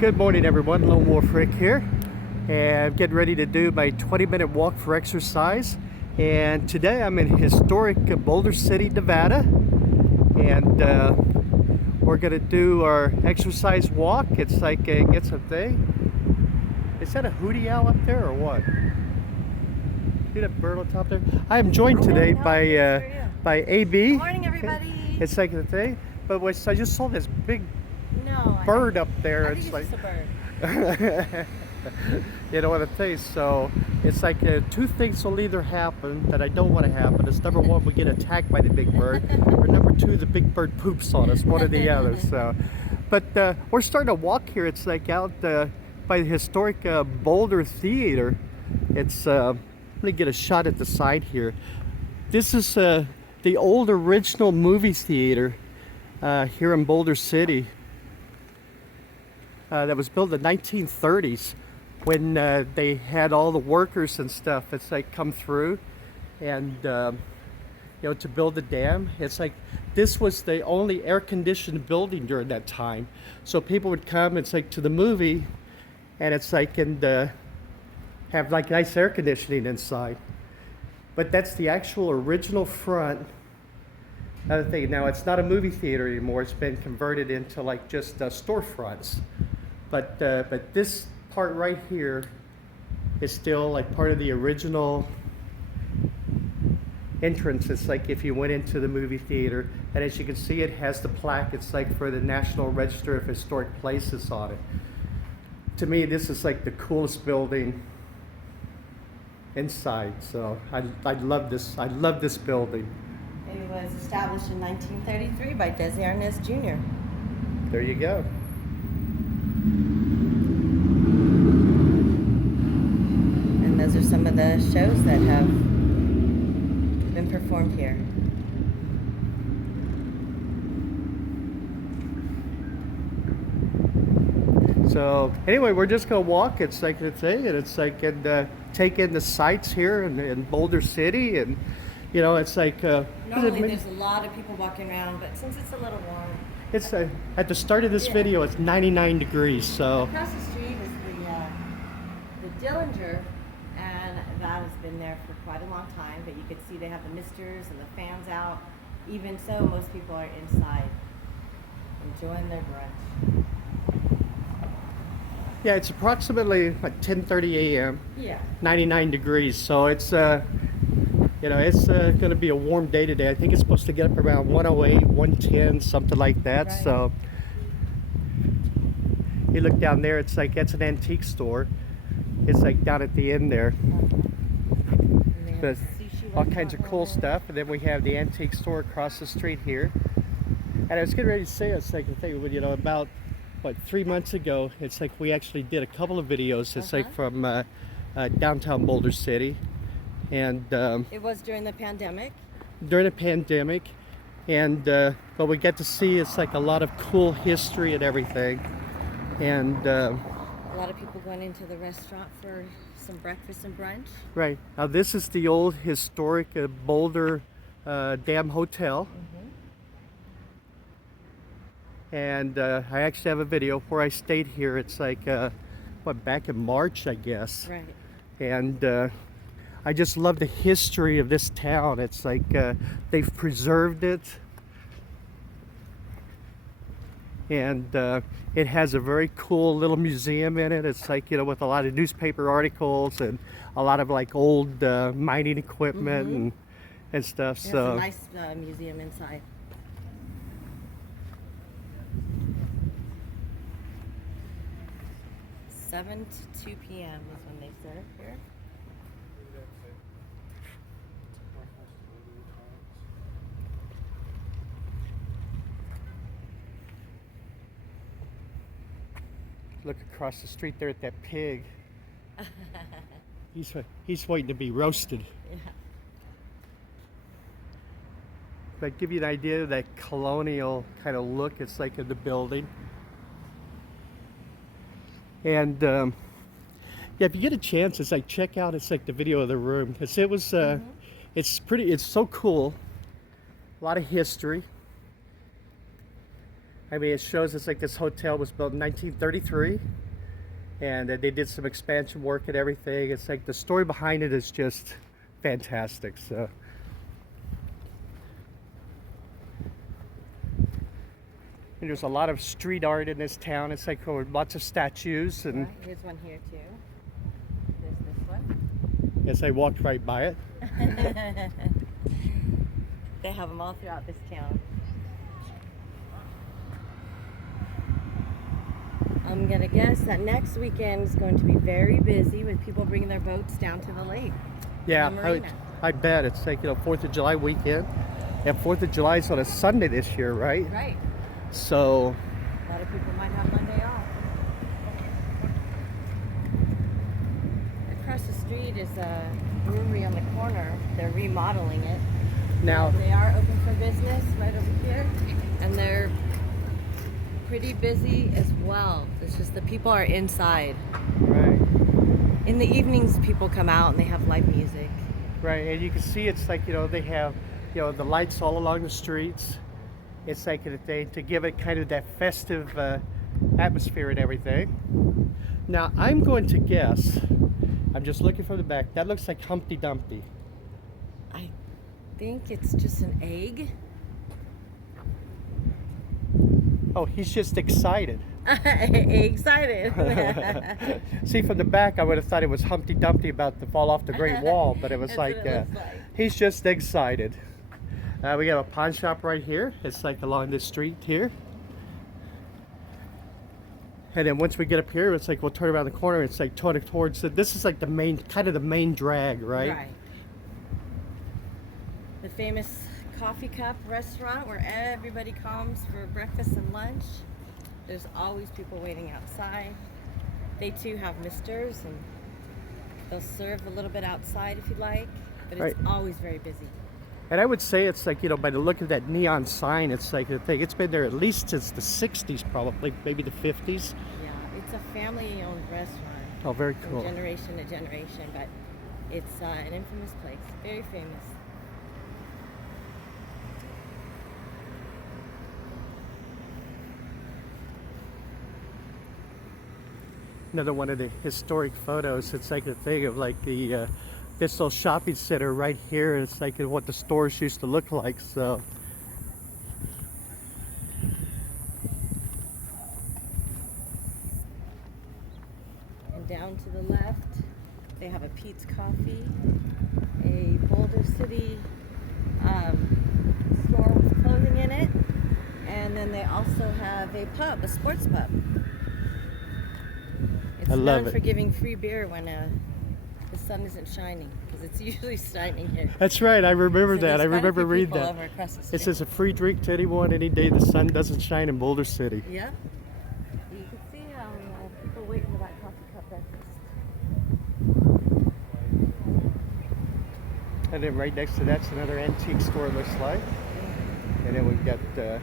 Good morning, everyone. LoneWulfRick here, and I'm getting ready to do my 20-minute walk for exercise. And today I'm in historic Boulder City, Nevada, and we're gonna do our exercise walk. It's like get something. Is that a hootie owl up there or what? See that bird on top there? I am joined today by AB. Good morning, everybody. It's like the thing, but I just saw this big No, bird up there. I It's think like it's just a bird. you know what it is. So it's like two things will either happen that I don't want to happen. It's number one, we get attacked by the big bird, or number two, the big bird poops on us. One or the other. So, but we're starting to walk here. It's like out by the historic Boulder Theater. It's I'm gonna get a shot at the side here. This is the old original movie theater here in Boulder City. That was built in the 1930s when they had all the workers and stuff. It's like come through and you know, to build the dam. It's like this was the only air-conditioned building during that time, so people would come, it's like, to the movie, and it's like, and have like nice air conditioning inside. But that's the actual original front. Another thing, now it's not a movie theater anymore. It's been converted into like just storefronts. But this part right here is still like part of the original entrance. It's like if you went into the movie theater, and as you can see, it has the plaque. It's like for the National Register of Historic Places on it. To me, this is like the coolest building inside. So I love this. I love this building. It was established in 1933 by Desi Arnaz Jr. There you go. And those are some of the shows that have been performed here. So anyway, we're just gonna walk. It's like the thing, and it's like, and take in the sights here in Boulder City, and you know, it's like Normally there's a lot of people walking around, but since it's a little warm. It's at the start of this video, it's 99 degrees. So Across the street is the Dillinger, and that has been there for quite a long time. But you could see they have the misters and the fans out. Even so, most people are inside enjoying their brunch. yeah, it's approximately like 10:30 a.m. Yeah. 99 degrees. So it's you know, it's going to be a warm day today. I think it's supposed to get up around 108, 110, something like that. Right. So you look down there, it's like, it's an antique store. It's like down at the end there. But all kinds of cool stuff. And then we have the antique store across the street here. And I was getting ready to say, it's like the thing, you know, about what, 3 months ago, it's like we actually did a couple of videos. It's like from downtown Boulder City. And it was during the pandemic. And but we get to see, it's like a lot of cool history and everything. And a lot of people going into the restaurant for some breakfast and brunch. Right. Now this is the old historic Boulder Dam Hotel. And I actually have a video where I stayed here. It's like what, back in March, I guess. Right. And I just love the history of this town. It's like they've preserved it, and it has a very cool little museum in it. It's like, you know, with a lot of newspaper articles and a lot of like old mining equipment and stuff. It So has a nice museum inside. Seven to 2 p.m. is when they serve here. look across the street there at that pig. He's waiting to be roasted. Yeah. But give you an idea of that colonial kind of look it's like in the building. And yeah, if you get a chance, it's like, check out, it's like the video of the room, because it was it's so cool. A lot of history. I mean, it shows it's like this hotel was built in 1933, and they did some expansion work and everything. It's like the story behind it is just fantastic. So, and there's a lot of street art in this town. It's like lots of statues, and Here's one here too. There's this one. as I walked right by it. They have them all throughout this town. I'm gonna guess that next weekend is going to be very busy with people bringing their boats down to the lake. Yeah, The marina. I bet it's like 4th of July weekend, and 4th of July is on a Sunday this year, right? Right. So A lot of people might have Monday off. Across the street is a brewery on the corner. They're remodeling it. now, They are open for business right over here, and they're pretty busy as well. It's just the people are inside. right, In the evenings, people come out and they have live music. right, and you can see it's like they have the lights all along the streets. It's like to give it kind of that festive atmosphere and everything. Now I'm going to guess. I'm just looking from the back. That looks like Humpty Dumpty. I think it's just an egg. Oh, he's just excited. Excited. See, from the back, I would have thought it was Humpty Dumpty about to fall off the Great Wall, but it was That's like, what it looks like. he's just excited. We have a pawn shop right here. It's like along this street here. And then once we get up here, it's like we'll turn around the corner. It's like towards this is like the main, kind of the main drag, right? Right. The famous coffee cup restaurant where everybody comes for breakfast and lunch. There's always people waiting outside. They too have misters, and they'll serve a little bit outside if you'd like, but it's Right. always very busy. And I would say it's like, by the look of that neon sign, it's like the thing. It's been there at least since the 60s, probably, maybe the 50s. Yeah, it's a family-owned restaurant. Oh, very From cool. generation to generation, but it's an infamous place, very famous. Another one of the historic photos. It's like the thing of like this little shopping center right here. It's like what the stores used to look like. So And down to the left, they have a Pete's Coffee, a Boulder City store with clothing in it, and then they also have a pub, a sports pub. It's I love known it. for giving free beer when the sun isn't shining, because it's usually shining here. that's right. I remember So that. there's I quite a remember few reading people that. over across the It street. says a free drink to anyone any day the sun doesn't shine in Boulder City. Yep. You can see how people wait for that coffee cup breakfast. And then right next to that's another antique store, it looks like. And then we've got the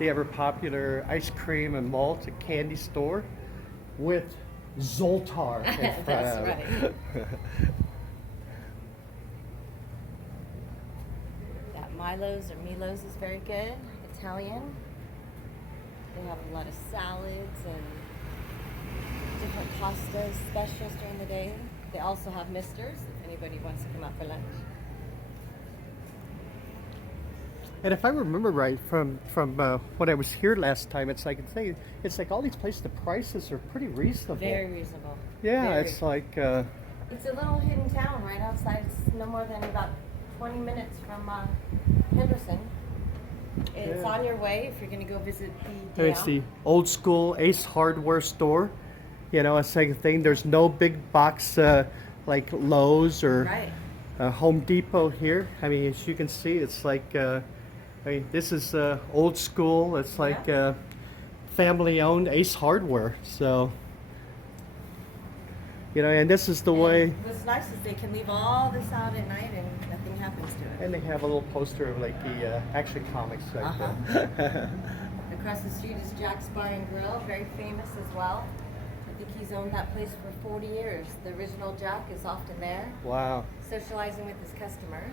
ever popular ice cream and malt and candy store with Zoltar in front That's of it. right. That Milo's or Milo's is very good, Italian. They have a lot of salads and different pastas specials during the day. They also have misters if anybody wants to come out for lunch. And if I remember right from when I was here last time, it's like all these places, the prices are pretty reasonable. Very reasonable. Yeah, Very. it's like It's a little hidden town right outside. It's no more than about 20 minutes from Henderson. It's Yeah. on your way if you're going to go visit the it's dam. the old school Ace Hardware store. It's like a thing. There's no big box like Lowe's or Right. Home Depot here. I mean, as you can see, it's like this is old school. It's like family-owned Ace Hardware. So and this is the way. What's nice is they can leave all this out at night and nothing happens to it. And they have a little poster of like the Action Comics. Like Uh-huh. Across the street is Jack's Bar and Grill, very famous as well. I think he's owned that place for 40 years. The original Jack is often there, Wow. socializing with his customers.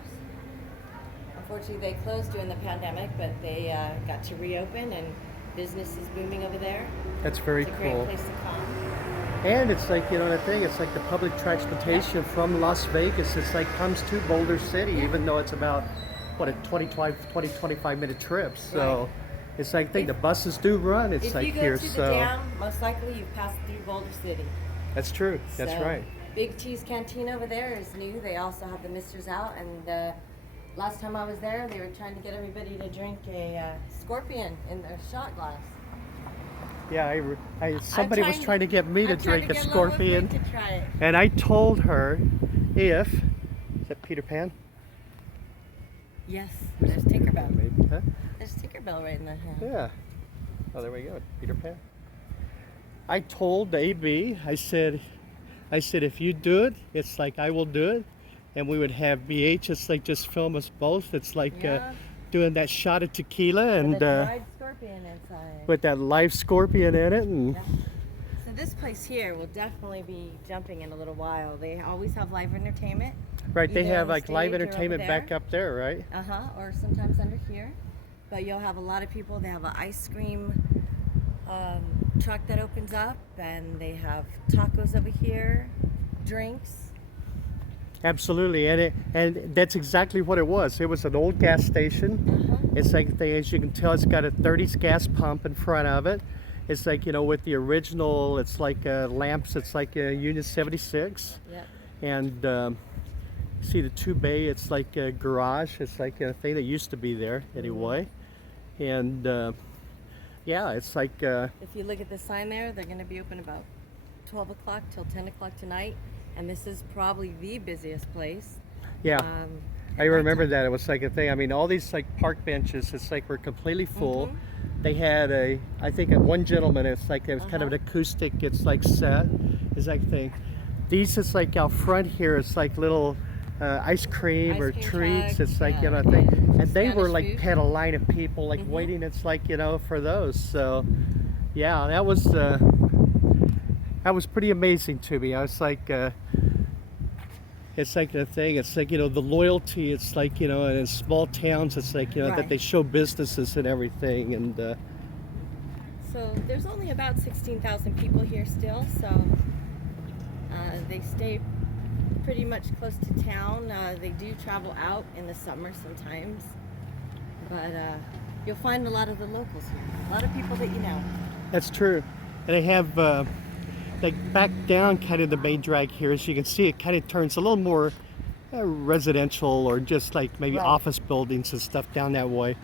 Unfortunately, they closed during the pandemic, but they got to reopen, and business is booming over there. That's very It's a cool. great place to come. And it's like, you know, the thing, it's like the public transportation from Las Vegas, it's like comes to Boulder City, even though it's about, what, a 25 minute trip. So Right. it's like, I think the buses do run, it's If like you go here. to the So dam, most likely you've passed through Boulder City. that's true. That's So, right. Big T's Canteen over there is new. They also have the misters out, and last time I was there, they were trying to get everybody to drink a scorpion in their shot glass. Yeah, somebody was trying to get me to I'm trying drink a get scorpion. LoneWulfRick to try it. And I told her if, is that Peter Pan? Yes, there's Tinkerbell. Maybe, huh? There's Tinkerbell right in the hand. Yeah. Oh, there we go, Peter Pan. I told AB, I said, if you do it, it's like I will do it. And we would have BH, it's like just film us both. It's like Yeah. doing that shot of tequila and With a dried scorpion inside. with that live scorpion in it. And Yeah. So this place here will definitely be jumping in a little while. They always have live entertainment. right, they Either on have the like live stage or over entertainment back there. up there, right? Or sometimes under here. But you'll have a lot of people. They have an ice cream truck that opens up, and they have tacos over here, drinks. Absolutely, and that's exactly what it was. It was an old gas station. It's like as you can tell, it's got a 30s gas pump in front of it. It's like, you know, with the original, it's like lamps. It's like a Union 76. Yep. And see the 2 bay. It's like a garage. It's like a thing that used to be there anyway. And yeah, it's like If you look at the sign there, they're going to be open about 12 o'clock till 10 o'clock tonight. And this is probably the busiest place. yeah. At I night remember time. that. It was like a thing. I mean, all these like park benches, it's like were completely full. They had I think one gentleman, it's like it was kind of an acoustic, it's like set, is like thing. These is like out front here, it's like little ice cream or cream treats. trucks, It's like, yeah. you know, thing. And they were Spanish like food. had a line of people like waiting. It's like, you know, for those. So yeah, that was pretty amazing to me. I was like, it's like the thing. It's like, you know, the loyalty. It's like, you know, in small towns, it's like, you know, that Right. they show businesses and everything. And So there's only about 16,000 people here still, so they stay pretty much close to town. They do travel out in the summer sometimes, but you'll find a lot of the locals here, a lot of people that you know. that's true. And they have like back down kind of the main drag here. As you can see, it kind of turns a little more residential or just like maybe Right. office buildings and stuff down that way.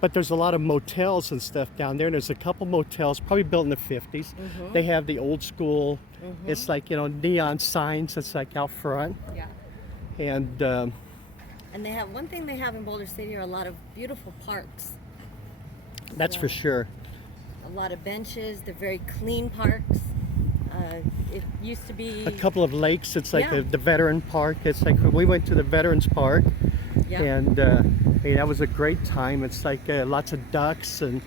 But there's a lot of motels and stuff down there. And there's a couple motels, probably built in the 50s. They have the old school, it's like, you know, neon signs. It's like out front. Yeah. And And they have one thing they have in Boulder City are a lot of beautiful parks. that's for sure. A lot of benches. They're very clean parks. It used to be A couple of lakes. It's like Yeah. the veteran park. It's like we went to the Veterans Park. Yeah. And I mean, that was a great time. It's like lots of ducks and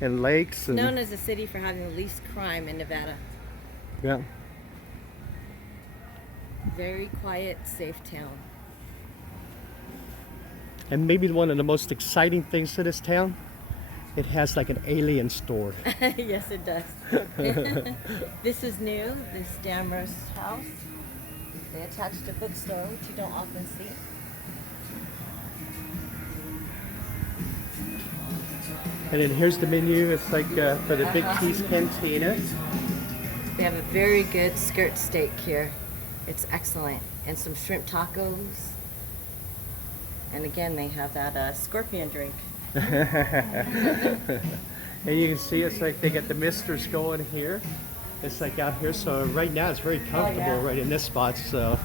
lakes and known as a city for having the least crime in Nevada. yeah. Very quiet, safe town. And maybe one of the most exciting things to this town, it has like an alien store. Yes, it does. This is new, this Damro's house. They attached a bookstore, which you don't often see. And then here's the menu. It's like for the Big T's Cantina. They have a very good skirt steak here. It's excellent. And some shrimp tacos. And again, they have that scorpion drink. And you can see it's like they got the misters going here. It's like out here. So right now it's very comfortable right in this spot. So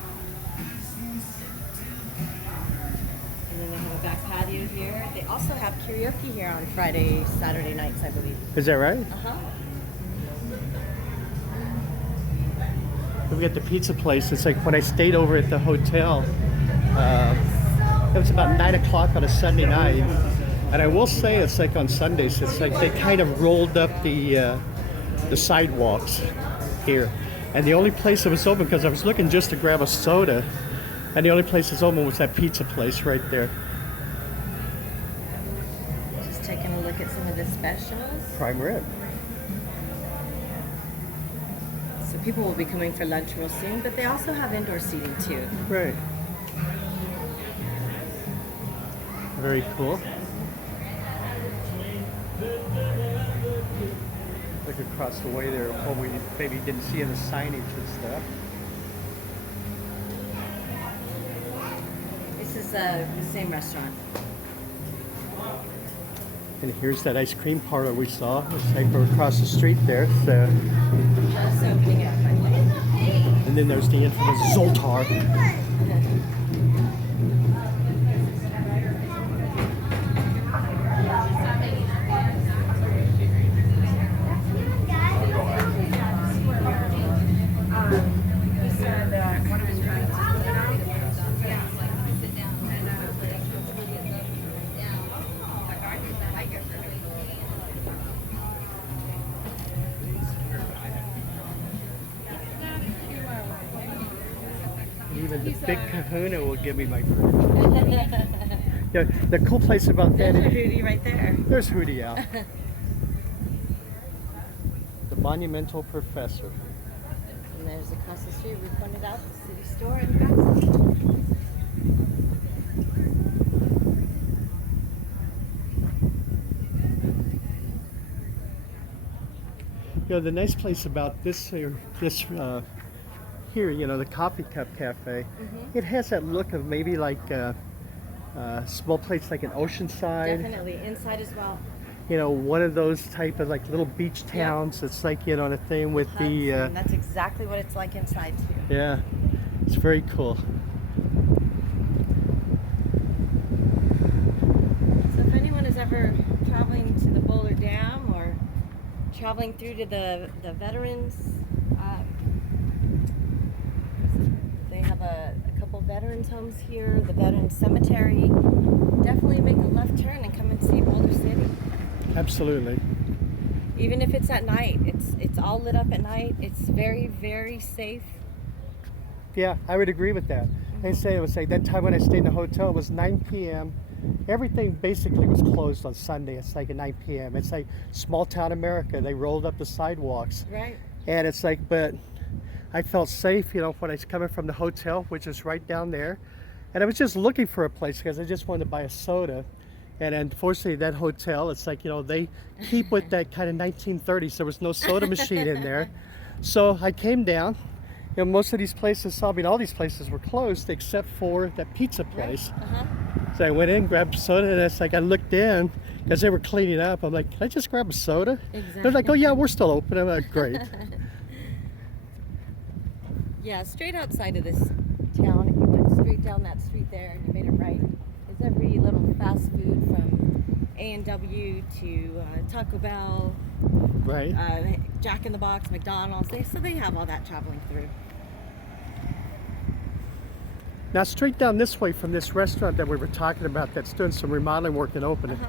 And then they have a back patio here. They also have karaoke here on Friday, Saturday nights, I believe. is that right? Uh-huh. We got the pizza place. It's like when I stayed over at the hotel, it was about 9 o'clock on a Sunday night. And I will say it's like on Sundays, it's like they kind of rolled up the sidewalks here. And the only place that was open, because I was looking just to grab a soda, and the only place that's open was that pizza place right there. specials. Prime rib. So people will be coming for lunch real soon, but they also have indoor seating too. Right. Very cool. Look across the way there, what we maybe didn't see in the signage and stuff. This is the same restaurant. And here's that ice cream parlor we saw. It's like we're across the street there. So. Just opening up, I think. And then there's the infamous Zoltar. Even the big kahuna will give me my food. Yeah, the cool place about that There's is Hootie right there. there's Hootie out. The Monumental Professor. And there's across the street, we pointed out the city store and the back. You know, the nice place about this here, here, you know, the Coffee Cup Cafe, it has that look of maybe like a small place like an Oceanside. Definitely inside as well. You know, one of those type of like little beach towns. It's like, you know, the thing with the. And that's exactly what it's like inside too. Yeah, it's very cool. So if anyone is ever traveling to the Boulder Dam or traveling through to the veterans, they have a couple veterans homes here, the Veterans Cemetery. Definitely make a left turn and come and see Boulder City. Absolutely. Even if it's at night, it's all lit up at night. It's very, very safe. Yeah, I would agree with that. They say it was like that time when I stayed in the hotel, it was 9 p.m. Everything basically was closed on Sunday. It's like at 9 p.m. It's like small town America. They rolled up the sidewalks. Right. And it's like, but I felt safe, you know, when I was coming from the hotel, which is right down there. And I was just looking for a place because I just wanted to buy a soda. And unfortunately, that hotel, it's like, you know, they keep with that kind of 1930s. There was no soda machine in there. So I came down. You know, most of these places, I mean, all these places were closed except for that pizza place. Right. So I went in, grabbed a soda, and it's like I looked in because they were cleaning up. I'm like, can I just grab a soda? Exactly. They're like, oh yeah, we're still open. I'm like, great. Yeah, straight outside of this town, if you went straight down that street there and you made it right, is every little fast food from A&W to Taco Bell, Right. Jack in the Box, McDonald's. So they have all that traveling through. Now straight down this way from this restaurant that we were talking about that's doing some remodeling work and opening,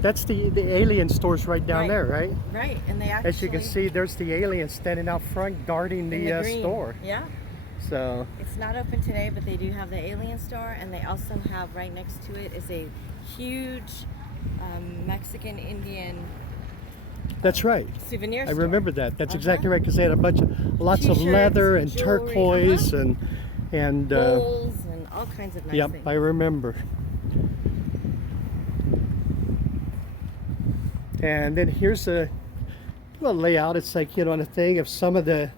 that's the alien stores right down there, right? Right, and they actually... As you can see, there's the alien standing out front guarding the green. store. Yeah. So It's not open today, but they do have the alien store, and they also have right next to it is a huge Mexican Indian that's right. souvenir I store. remember that. That's exactly right because they had a bunch of lots of T-shirts leather and and jewelry, turquoise and bowls and all kinds of nice yep, things. I remember. And then here's a little layout. It's like, you know, a thing of some of the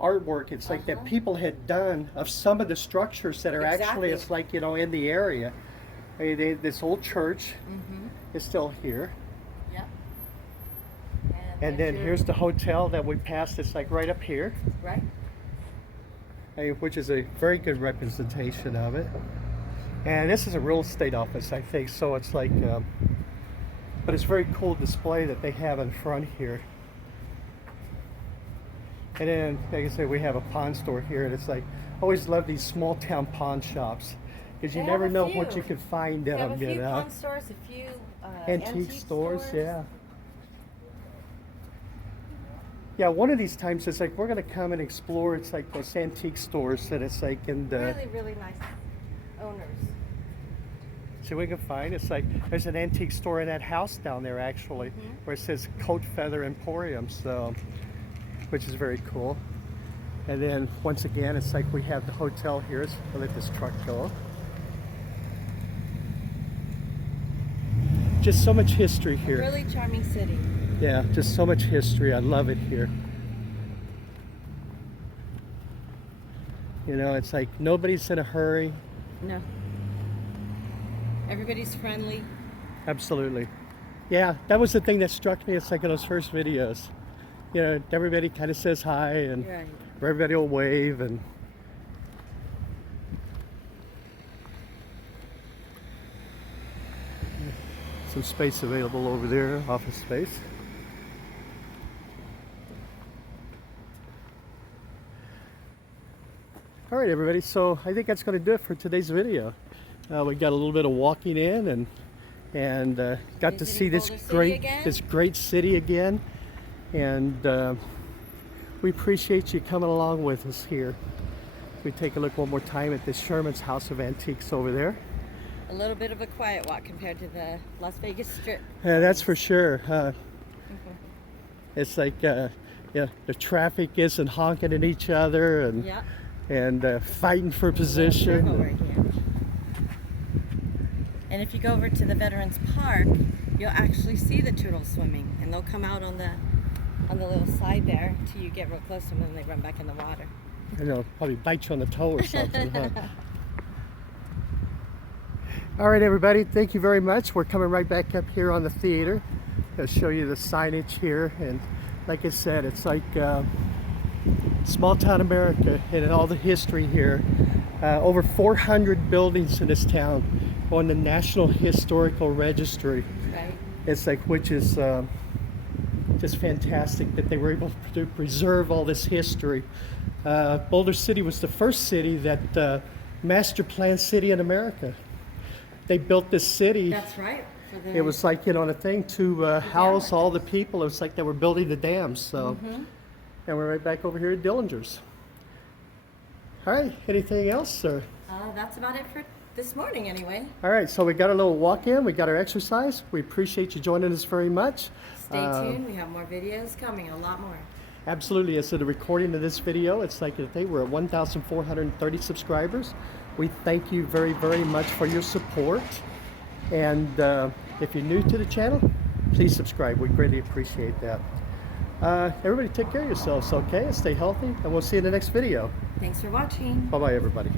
artwork. It's like that people had done of some of the structures that are actually, it's like, you know, in the area. I mean, this old church is still here. Yep. And then here's the hotel that we passed. It's like right up here. Right. I mean, which is a very good representation of it. And this is a real estate office, I think. So it's like, but it's a very cool display that they have in front here. And then, like I said, we have a pawn store here, and it's like, I always love these small town pawn shops because you They never have a know few. what you can find They in have them, a few you know. pawn stores, a few Antique stores, yeah. Yeah, one of these times it's like we're gonna come and explore. It's like those antique stores that it's like in the Really, really nice owners. See what we can find. It's like there's an antique store in that house down there actually, where it says Coat Feather Emporium, so which is very cool. And then once again, it's like we have the hotel here. So we'll let this truck go. Just so much history here. A really charming city. Yeah, just so much history. I love it here. You know, it's like nobody's in a hurry. No. Everybody's friendly. Absolutely. Yeah, that was the thing that struck me. It's like in those first videos. You know, everybody kind of says hi and Right. everybody will wave and some space available over there, office space. All right, everybody. So I think that's going to do it for today's video. We got a little bit of walking in and got to see Visiting Boulder City again. this great city again, and we appreciate you coming along with us here. We take a look one more time at this Sherman's House of Antiques over there. A little bit of a quiet walk compared to the Las Vegas Strip. Yeah, that's for sure. It's like yeah, the traffic isn't honking at each other and Yeah. Fighting for position. Over here. And if you go over to the Veterans Park, you'll actually see the turtles swimming, and they'll come out on the little side there till you get real close to them, and then they run back in the water. You know, probably bite you on the toe or something. Huh? All right, everybody, thank you very much. We're coming right back up here on the theater. I'll show you the signage here, and like I said, it's like small town America and all the history here. Over 400 buildings in this town on the National Historical Registry. Right. It's like, which is just fantastic that they were able to preserve all this history. Boulder City was the first city that master planned city in America. They built this city. That's right. It was like, you know, a thing to house all the people. It was like they were building the dams. So, and we're right back over here at Dillinger's. All right, anything else, or? That's about it for this morning, anyway. All right, so we got a little walk in. We got our exercise. We appreciate you joining us very much. Stay tuned. We have more videos coming, a lot more. Absolutely. So the recording of this video, it's like today we're at 1,430 subscribers. We thank you very, very much for your support. And if you're new to the channel, please subscribe. We greatly appreciate that. Everybody take care of yourselves, okay? Stay healthy, and we'll see you in the next video. Thanks for watching. Bye-bye, everybody.